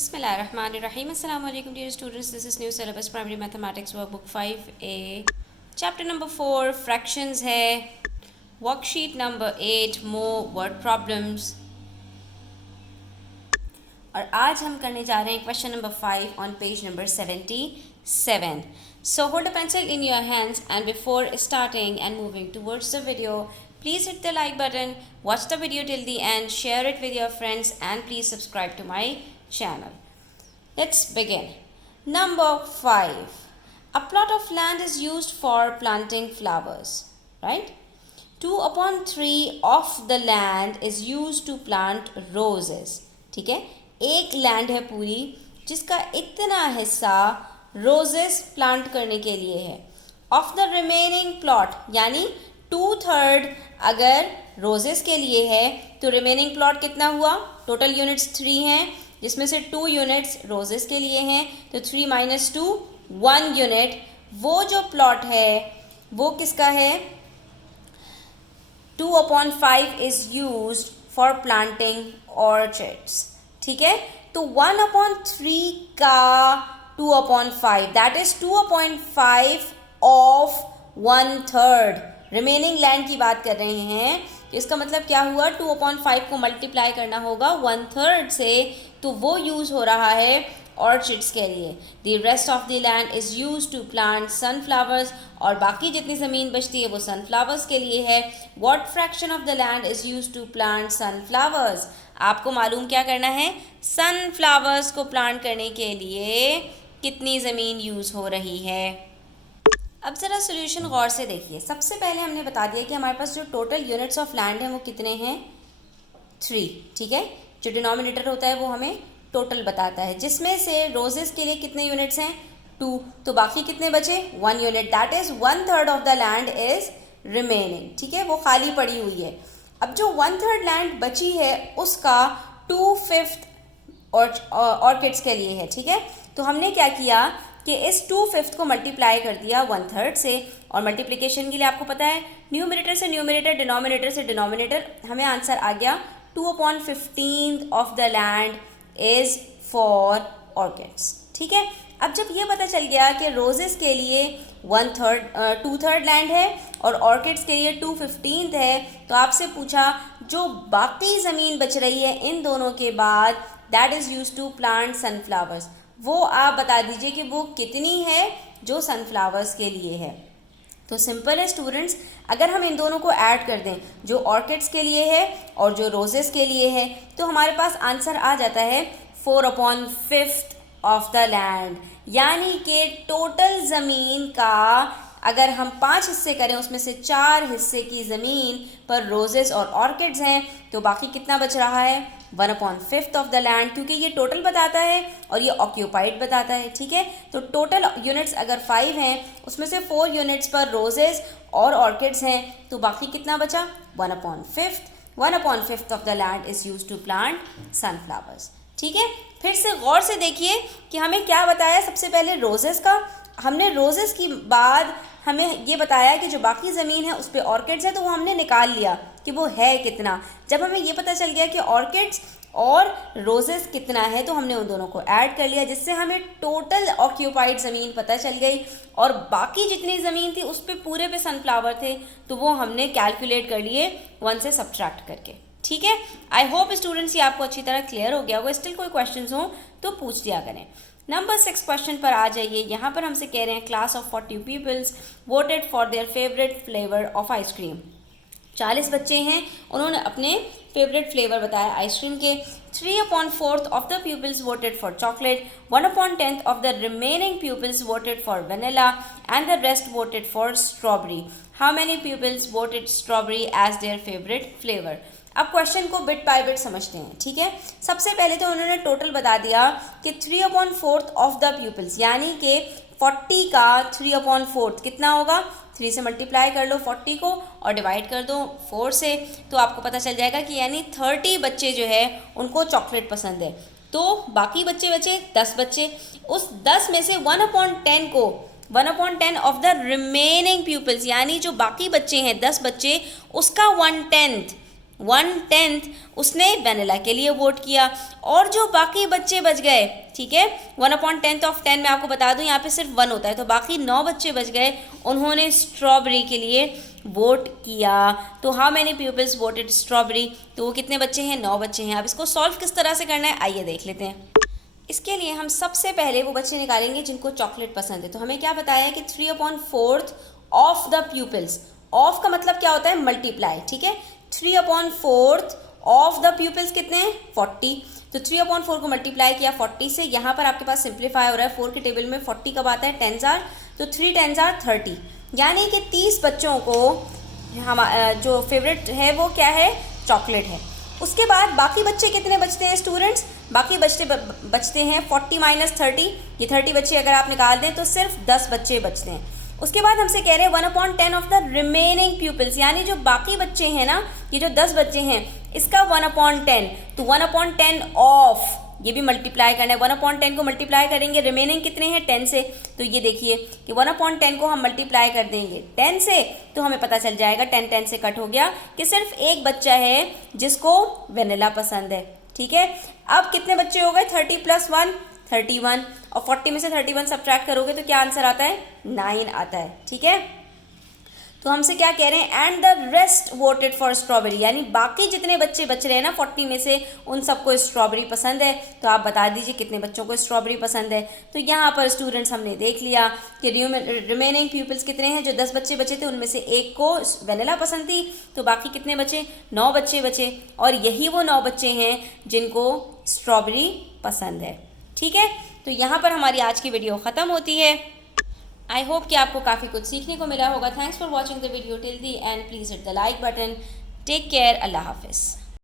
Bismillahirrahmanirrahim. Assalamu alaikum dear students. This is new syllabus primary mathematics workbook 5A. Chapter number 4 fractions है. Worksheet number 8 more word problems. और आज हम करने जा रहे हैं question number 5 on page number 77. So hold a pencil in your hands and before starting and moving towards the video, please hit the like button, watch the video till the end, share it with your friends and please subscribe to my channel. Let's begin. Number 5. A plot of land is used for planting flowers, right? 2/3 of the land is used to plant roses. ठीक है, एक land है पूरी जिसका इतना हिस्सा roses plant करने के लिए है. ऑफ द रिमेनिंग प्लॉट यानी 2/3 अगर रोजेस के लिए है तो रिमेनिंग प्लॉट कितना हुआ? टोटल यूनिट्स 3 हैं जिसमें से 2 यूनिट्स रोजेस के लिए हैं तो 3 - 2 1 यूनिट. वो जो प्लॉट है वो किसका है? 2/5 is used for planting orchids. ठीक है, तो 1/3 का 2/5 that is 2/5 of 1/3. Remaining land की बात कर रहे हैं तो इसका मतलब क्या हुआ? 2/5 को मल्टीप्लाई करना होगा 1/3 से, तो वो यूज़ हो रहा है ऑर्चिड्स के लिए. The rest of the land is use to plant sunflowers. और बाकी जितनी ज़मीन बचती है वो सनफ्लावर्स के लिए है. What fraction of the land is use to plant sunflowers? आपको मालूम क्या करना है? सनफ्लावर्स को प्लांट करने के लिए कितनी ज़मीन यूज़ हो रही है. अब ज़रा सोल्यूशन गौर से देखिए. सबसे पहले हमने बता दिया कि हमारे पास जो टोटल यूनिट्स ऑफ लैंड है वो कितने हैं? 3. ठीक है, जो डिनोमिनेटर होता है वो हमें टोटल बताता है, जिसमें से रोजेस के लिए कितने यूनिट्स हैं? 2. तो बाकी कितने बचे? 1 unit. That is 1/3 of the land is remaining. ठीक है, वो खाली पड़ी हुई है. अब जो 1/3 लैंड बची है उसका 2/5 ऑर्किड्स के लिए है. ठीक है, तो हमने क्या किया कि इस 2/5 को मल्टीप्लाई कर दिया 1/3 से. और मल्टीप्लिकेशन के लिए आपको पता है न्यूमरेटर से न्यूमरेटर, डिनोमिनेटर से डिनोमिनेटर, हमें आंसर आ गया 2/15 of the land is for orchids. ठीक है, अब जब ये पता चल गया कि रोजेस के लिए 2/3 लैंड है और ऑर्किड्स के लिए 2/15 है, तो आपसे पूछा जो बाकी ज़मीन बच रही है इन दोनों के बाद that is use to plant sunflowers, वो आप बता दीजिए कि वो कितनी है जो सनफ्लावर्स के लिए है. तो सिंपल है स्टूडेंट्स, अगर हम इन दोनों को ऐड कर दें जो ऑर्किड्स के लिए है और जो रोजेस के लिए है, तो हमारे पास आंसर आ जाता है 4/5 ऑफ द लैंड. यानी कि टोटल ज़मीन का अगर हम 5 हिस्से करें उसमें से 4 हिस्से की ज़मीन पर रोजेस और ऑर्किड्स हैं, तो बाकी कितना बच रहा है? 1/5 ऑफ द लैंड, क्योंकि ये टोटल बताता है और ये ऑक्यूपाइड बताता है. ठीक है, तो टोटल यूनिट्स अगर 5 हैं उसमें से 4 यूनिट्स पर रोजेस और ऑर्किड्स हैं, तो बाकी कितना बचा? 1/5. 1/5 of the land is use to plant sunflowers. ठीक है, फिर से गौर से देखिए कि हमें क्या बताया. सबसे पहले रोजेस का, हमने रोजेस की बाद हमें ये बताया कि जो बाकी ज़मीन है उस पर ऑर्किड्स है, तो वो हमने निकाल लिया कि वो है कितना. जब हमें ये पता चल गया कि ऑर्किड्स और रोजेस कितना है तो हमने उन दोनों को ऐड कर लिया, जिससे हमें टोटल ऑक्यूपाइड ज़मीन पता चल गई. और बाकी जितनी ज़मीन थी उस पर पूरे पे सनफ्लावर थे, तो वो हमने कैलकुलेट कर लिए 1 से सब्ट्रैक्ट करके. ठीक है, आई होप स्टूडेंट्स ये आपको अच्छी तरह क्लियर हो गया होगा. स्टिल कोई क्वेश्चंस हो तो पूछ लिया करें. नंबर 6 क्वेश्चन पर आ जाइए. यहाँ पर हमसे कह रहे हैं class of 40 peoples voted for their favourite flavour of ice cream. 40 बच्चे हैं, उन्होंने अपने फेवरेट फ्लेवर बताया आइसक्रीम के. 3/4 of the pupils voted for chocolate, 1/10 of the remaining pupils voted for vanilla and the rest voted for strawberry. How many pupils voted strawberry as their favorite flavor? अब question को bit by bit समझते हैं. ठीक है, सबसे पहले तो उन्होंने टोटल बता दिया कि 3/4 ऑफ द pupils यानी कि 40 का 3/4 कितना होगा? 3 से मल्टीप्लाई कर लो 40 को और डिवाइड कर दो 4 से, तो आपको पता चल जाएगा कि यानी 30 बच्चे जो है उनको चॉकलेट पसंद है. तो बाकी बच्चे बचे 10 बच्चे. उस 10 में से 1/10 को 1/10 ऑफ द रिमेनिंग पीपल्स यानी जो बाकी बच्चे हैं 10 बच्चे, उसका 1/10 1/10 उसने वैनिला के लिए वोट किया। और जो बाकी बच्चे बच गए, ठीक है, 1/10 ऑफ 10 मैं आपको बता दूं यहाँ पे सिर्फ 1 होता है, तो बाकी 9 बच्चे बच गए, उन्होंने स्ट्रॉबेरी के लिए वोट किया। तो how many peoples voted strawberry, तो वो कितने बच्चे हैं, 9 बच्चे हैं। अब इसको सॉल्व किस तरह से करना है आइए देख लेते हैं। इसके लिए हम सबसे पहले वो बच्चे निकालेंगे जिनको चॉकलेट पसंद है। तो हमें क्या बताया है कि 3/4 ऑफ द प्यूपल्स, ऑफ का मतलब क्या होता है, मल्टीप्लाई, ठीक है। 3/4 ऑफ द प्यूपल्स कितने हैं, 40। तो 3/4 को मल्टीप्लाई किया 40 से, यहाँ पर आपके पास सिंप्लीफाई हो रहा है, 4 के टेबल में 40 कब आता है, 10s आर, तो 3 10s आर 30, यानी कि 30 बच्चों को हम जो फेवरेट है वो क्या है, चॉकलेट है। उसके बाद बाकी बच्चे कितने बचते हैं स्टूडेंट्स, बाकी बचते हैं 40 - 30, ये 30 बच्चे अगर आप निकाल दें तो सिर्फ 10 बच्चे बचते हैं। उसके बाद हमसे कह रहे हैं 1/10 ऑफ द रिमेनिंग प्यूपल्स, यानी जो बाकी बच्चे हैं ना, ये जो 10 बच्चे हैं इसका 1/10, तो 1/10 ऑफ, ये भी मल्टीप्लाई करना है, 1/10 को मल्टीप्लाई करेंगे, रिमेनिंग कितने हैं 10 से, तो ये देखिए कि 1/10 को हम मल्टीप्लाई कर देंगे 10 से, तो हमें पता चल जाएगा 10 से कट हो गया कि सिर्फ एक बच्चा है जिसको वेनिला पसंद है, ठीक है। अब कितने बच्चे हो गए, 30 + 1 31, और 40 में से 31 सब्ट्रैक्ट करोगे तो क्या आंसर आता है, 9 आता है, ठीक है। तो हमसे क्या कह रहे हैं, and the rest voted for strawberry, यानी बाकी जितने बच्चे बच रहे हैं ना 40 में से, उन सबको स्ट्रॉबेरी पसंद है। तो आप बता दीजिए कितने बच्चों को स्ट्रॉबेरी पसंद है। तो यहाँ पर स्टूडेंट्स हमने देख लिया कि रिमेनिंग पीपल्स कितने हैं, जो 10 बच्चे बचे थे उनमें से एक को वेनिला पसंद थी, तो बाकी कितने बचे, 9 बच्चे बचे, और यही वो 9 बच्चे हैं जिनको स्ट्रॉबेरी पसंद है, ठीक है। तो यहाँ पर हमारी आज की वीडियो ख़त्म होती है। आई होप कि आपको काफ़ी कुछ सीखने को मिला होगा। Thanks for watching the video till the end please hit the like button. Take care, अल्लाह हाफिज़।